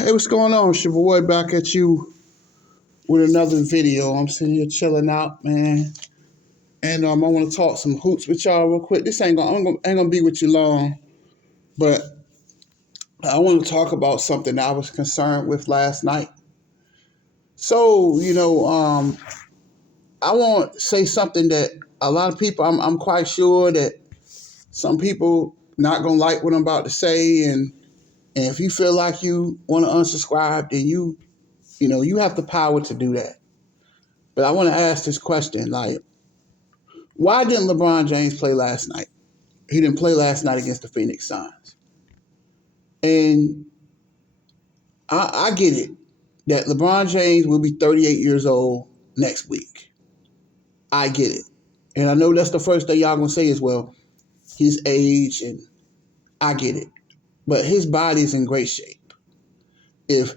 Hey, what's going on? It's your boy back at you with another video. I'm sitting here chilling out, man. And I want to talk some hoops with y'all real quick. This ain't gonna be with you long, but I want to talk about something I was concerned with last night. So, I want to say something that a lot of people, I'm quite sure that some people not gonna like what I'm about to say, and if you feel like you want to unsubscribe, then you have the power to do that. But I want to ask this question, like, why didn't LeBron James play last night? He didn't play last night against the Phoenix Suns. And I get it that LeBron James will be 38 years old next week. I get it. And I know that's the first thing y'all gonna say is, well, his age, and I get it. But his body's in great shape. If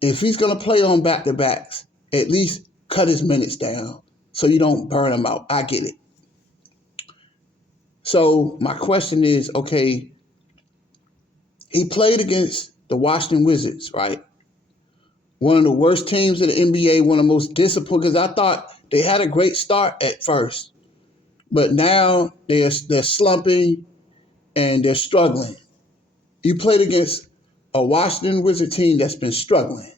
he's gonna play on back-to-backs, at least cut his minutes down so you don't burn him out. I get it. So my question is, okay, he played against the Washington Wizards, right? One of the worst teams in the NBA, one of the most disciplined, because I thought they had a great start at first, but now they're slumping and they're struggling. You played against a Washington Wizard team that's been struggling,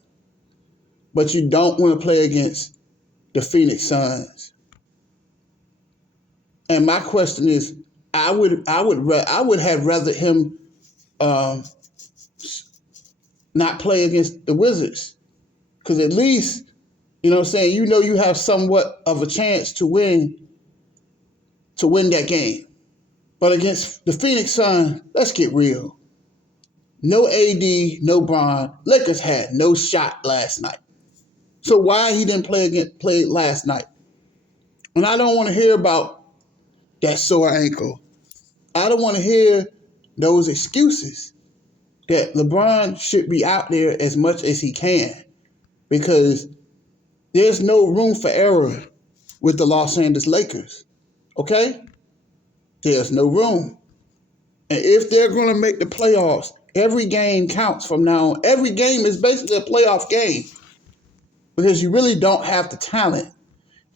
but you don't want to play against the Phoenix Suns. And my question is, I would have rather him not play against the Wizards, because at least, you have somewhat of a chance to win that game. But against the Phoenix Suns, let's get real. No AD, no Bron. Lakers had no shot last night. So why he didn't play last night? And I don't want to hear about that sore ankle. I don't want to hear those excuses that LeBron should be out there as much as he can, because there's no room for error with the Los Angeles Lakers, okay? There's no room. And if they're going to make the playoffs, every game counts from now on. Every game is basically a playoff game, because you really don't have the talent.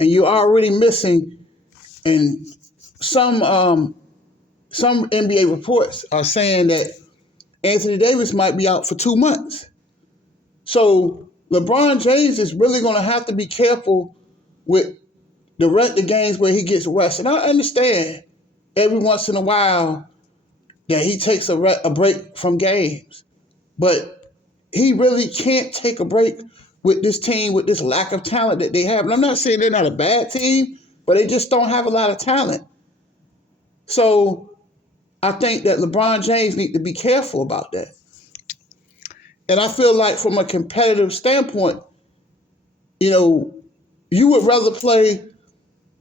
And you're already missing, and some NBA reports are saying that Anthony Davis might be out for 2 months. So LeBron James is really going to have to be careful with the games where he gets rest. And I understand every once in a while that he takes a break from games. But he really can't take a break with this team, with this lack of talent that they have. And I'm not saying they're not a bad team, but they just don't have a lot of talent. So I think that LeBron James needs to be careful about that. And I feel like from a competitive standpoint, you would rather play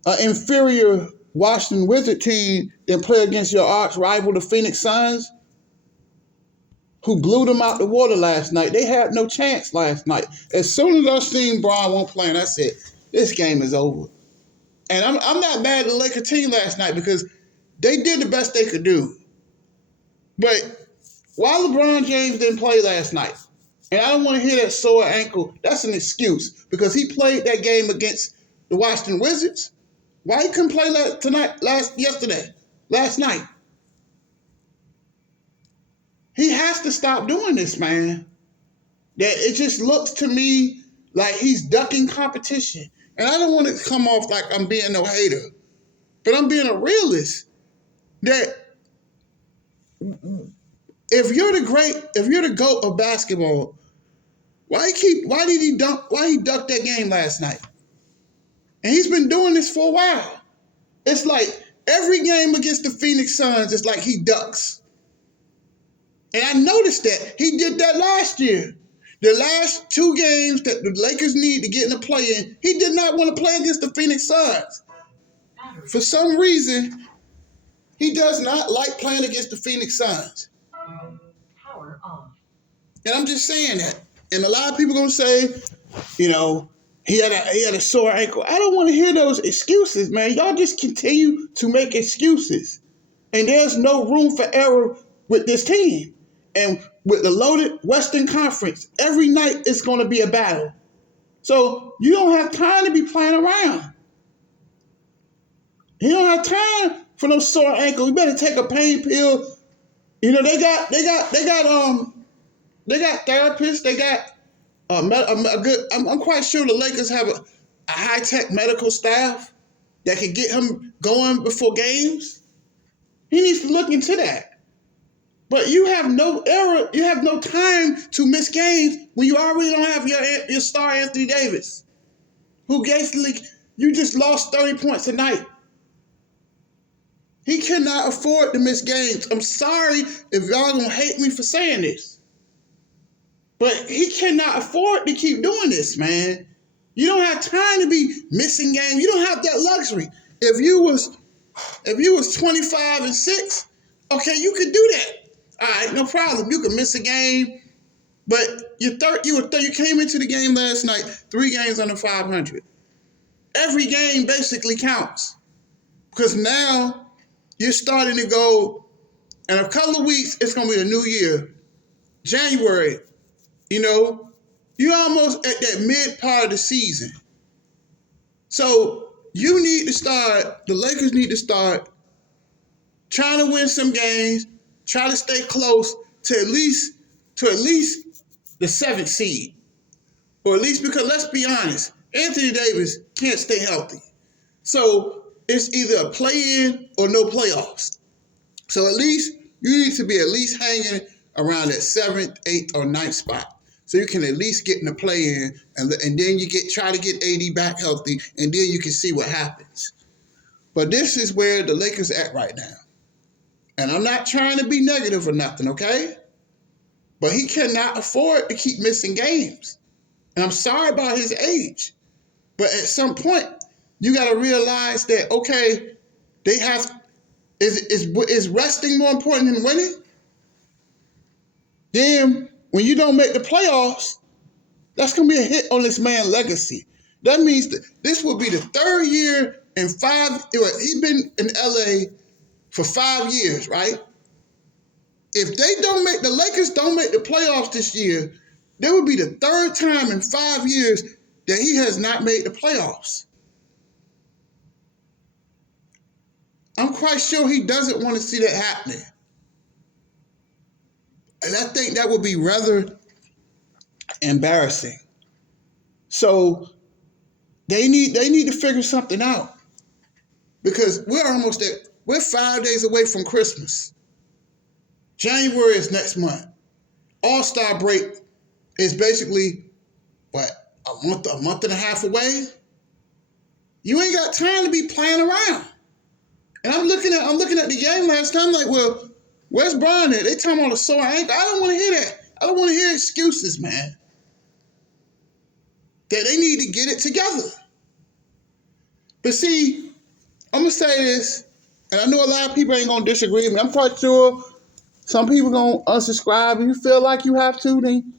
an inferior Washington Wizard team than play against your arch rival, the Phoenix Suns, who blew them out the water last night. They had no chance last night. As soon as I seen Bron won't play, and I said, this game is over. And I'm not mad at the Lakers team last night, because they did the best they could do. But why LeBron James didn't play last night? And I don't want to hear that sore ankle. That's an excuse, because he played that game against the Washington Wizards. Why he couldn't play last night? He has to stop doing this, man. That it just looks to me like he's ducking competition. And I don't want to come off like I'm being no hater, but I'm being a realist. That if you're the GOAT of basketball, why did he duck that game last night? And he's been doing this for a while. It's like every game against the Phoenix Suns, it's like he ducks. And I noticed that he did that last year. The last 2 games that the Lakers need to get in the play-in, he did not want to play against the Phoenix Suns. For some reason, he does not like playing against the Phoenix Suns. Power off. And I'm just saying that. And a lot of people are going to say, he had a sore ankle. I don't want to hear those excuses, man. Y'all just continue to make excuses. And there's no room for error with this team. And with the loaded Western Conference, every night it's going to be a battle. So you don't have time to be playing around. You don't have time for no sore ankle. You better take a pain pill. You know they got therapists. They got a good. I'm quite sure the Lakers have a high tech medical staff that can get him going before games. He needs to look into that. But you have no time to miss games when you already don't have your star Anthony Davis, who basically you just lost 30 points a night. He cannot afford to miss games. I'm sorry if y'all gonna hate me for saying this, but he cannot afford to keep doing this, man. You don't have time to be missing games. You don't have that luxury. If you was 25-6, okay, you could do that. All right, no problem. You can miss a game, but you came into the game last night 3 games under 500. Every game basically counts because now you're starting to go. In a couple of weeks, it's gonna be a new year, January. You're almost at that mid part of the season. So the Lakers need to start trying to win some games, try to stay close to at least the 7th seed. Or at least because, let's be honest, Anthony Davis can't stay healthy. So it's either a play-in or no playoffs. So at least you need to be at least hanging around that 7th, 8th, or 9th spot. So you can at least get in the play-in, and then you try to get AD back healthy, and then you can see what happens. But this is where the Lakers are at right now. And I'm not trying to be negative or nothing, okay? But he cannot afford to keep missing games. And I'm sorry about his age. But at some point, you got to realize that, okay, is resting more important than winning? Then when you don't make the playoffs, that's going to be a hit on this man's legacy. That means that this will be the 3rd year in 5. He's been in LA for 5 years, right? If the Lakers don't make the playoffs this year, there will be the 3rd time in 5 years that he has not made the playoffs. I'm quite sure he doesn't want to see that happening. And I think that would be rather embarrassing. So they need to figure something out. Because we're 5 days away from Christmas. January is next month. All-Star break is basically, a month and a half away? You ain't got time to be playing around. And I'm looking at the game last time, like, well, where's Brian at? They talking about a sore ankle. I don't want to hear that. I don't want to hear excuses, man. That they need to get it together. But see, I'm going to say this, and I know a lot of people ain't going to disagree with me. I'm quite sure some people going to unsubscribe. If you feel like you have to, then,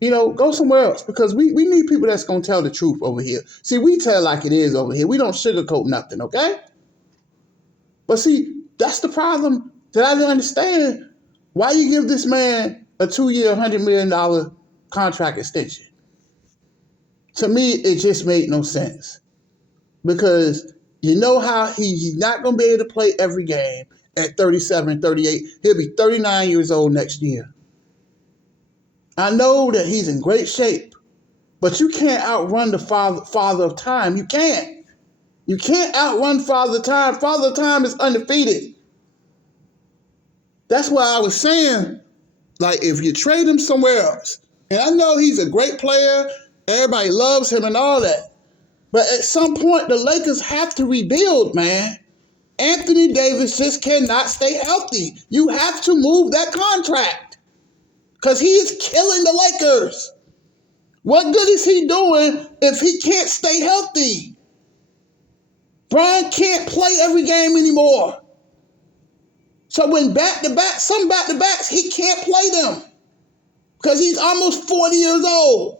go somewhere else. Because we need people that's going to tell the truth over here. See, we tell like it is over here. We don't sugarcoat nothing, okay? But see, that's the problem that I didn't understand. Why you give this man a 2-year, $100 million contract extension? To me, it just made no sense. Because you know how he's not going to be able to play every game at 37, 38. He'll be 39 years old next year. I know that he's in great shape, but you can't outrun the father of time. You can't. You can't outrun Father Time. Father Time is undefeated. That's why I was saying, like, if you trade him somewhere else, and I know he's a great player, everybody loves him and all that, but at some point, the Lakers have to rebuild, man. Anthony Davis just cannot stay healthy. You have to move that contract because he is killing the Lakers. What good is he doing if he can't stay healthy? Brian can't play every game anymore. So when some back-to-backs, he can't play them because he's almost 40 years old.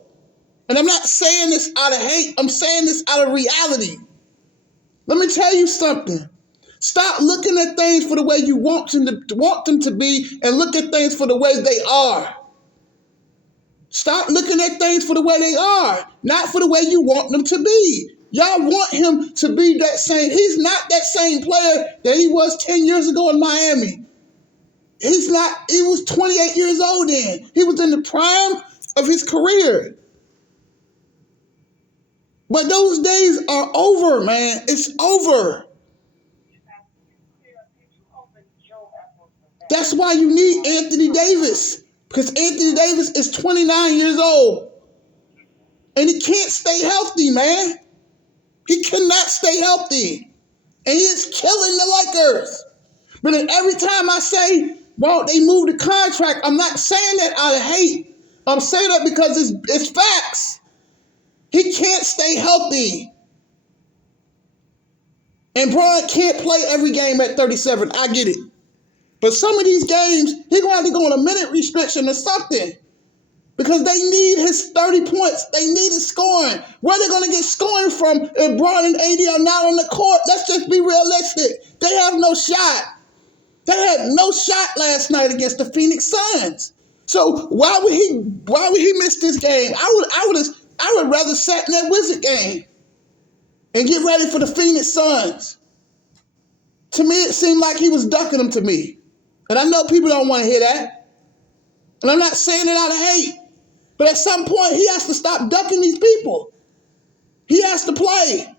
And I'm not saying this out of hate. I'm saying this out of reality. Let me tell you something. Stop looking at things for the way you want them to be, and look at things for the way they are. Stop looking at things for the way they are, not for the way you want them to be. Y'all want him to be that same. He's not that same player that he was 10 years ago in Miami. He's not. He was 28 years old then. He was in the prime of his career. But those days are over, man. It's over. That's why you need Anthony Davis. Because Anthony Davis is 29 years old. And he can't stay healthy, man. He cannot stay healthy. And he is killing the Lakers. But then every time I say, well, they moved the contract, I'm not saying that out of hate. I'm saying that because it's facts. He can't stay healthy. And Bron can't play every game at 37. I get it. But some of these games, he's going to have to go on a minute restriction or something. Because they need his 30 points. They need his scoring. Where are they going to get scoring from if Bron and AD are not on the court? Let's just be realistic. They have no shot. They had no shot last night against the Phoenix Suns. So why would he miss this game? I would rather sat in that Wizard game and get ready for the Phoenix Suns. To me, it seemed like he was ducking them to me. And I know people don't want to hear that. And I'm not saying it out of hate. But at some point, he has to stop ducking these people. He has to play.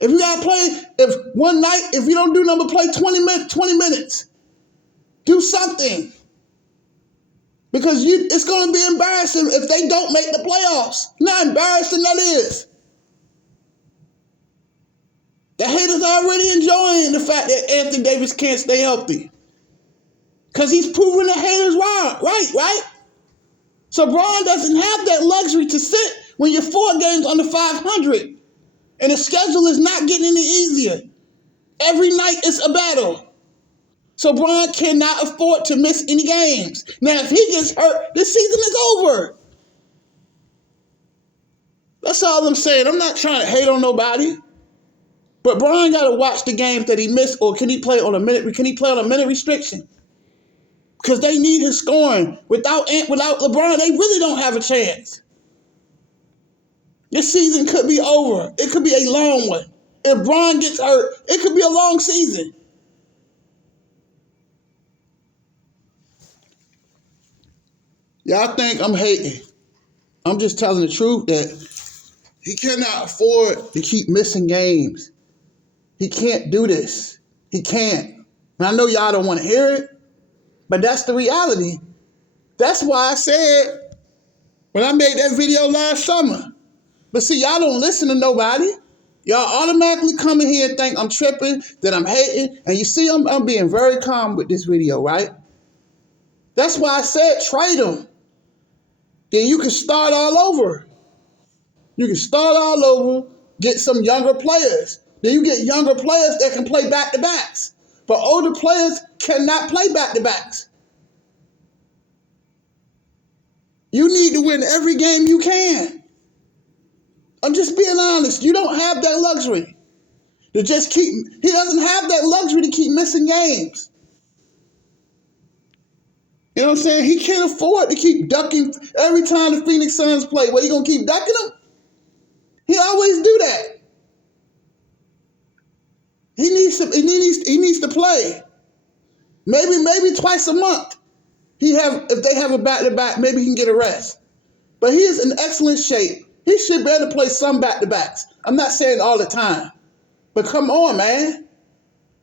If you got to play, if one night, if you don't do nothing but play 20 minutes, do something. Because it's going to be embarrassing if they don't make the playoffs. Not embarrassing, that is. The haters are already enjoying the fact that Anthony Davis can't stay healthy. Because he's proving the haters wrong, right? So Bron doesn't have that luxury to sit when you're 4 games under 500. And the schedule is not getting any easier. Every night it's a battle. So Bron cannot afford to miss any games. Now, if he gets hurt, this season is over. That's all I'm saying. I'm not trying to hate on nobody. But Bron got to watch the games that he missed, or can he play on a minute restriction? Because they need his scoring. Without LeBron, they really don't have a chance. This season could be over. It could be a long one. If Bron gets hurt, it could be a long season. Y'all think I'm hating. I'm just telling the truth that he cannot afford to keep missing games. He can't do this. He can't. And I know y'all don't want to hear it, but that's the reality. That's why I said when I made that video last summer. But see, y'all don't listen to nobody. Y'all automatically come in here and think I'm tripping, that I'm hating. And you see, I'm being very calm with this video, right? That's why I said trade him. Then you can start all over. You can start all over, get some younger players. Then you get younger players that can play back-to-backs. But older players cannot play back-to-backs. You need to win every game you can. I'm just being honest. You don't have that luxury to just he doesn't have that luxury to keep missing games. You know what I'm saying? He can't afford to keep ducking every time the Phoenix Suns play. What, he gonna keep ducking them? He always do that. He needs to play. Maybe twice a month. If they have a back-to-back, maybe he can get a rest. But he is in excellent shape. He should be able to play some back-to-backs. I'm not saying all the time. But come on, man.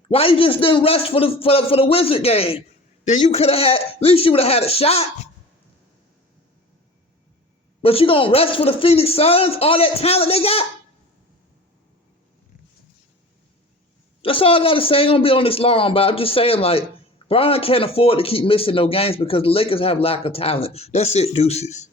Why you just didn't rest for the Wizard game? Then you could have at least you would have had a shot. But you gonna rest for the Phoenix Suns? All that talent they got? That's all I gotta say. I ain't gonna be on this long, but I'm just saying, like, Bron can't afford to keep missing no games because the Lakers have lack of talent. That's it, deuces.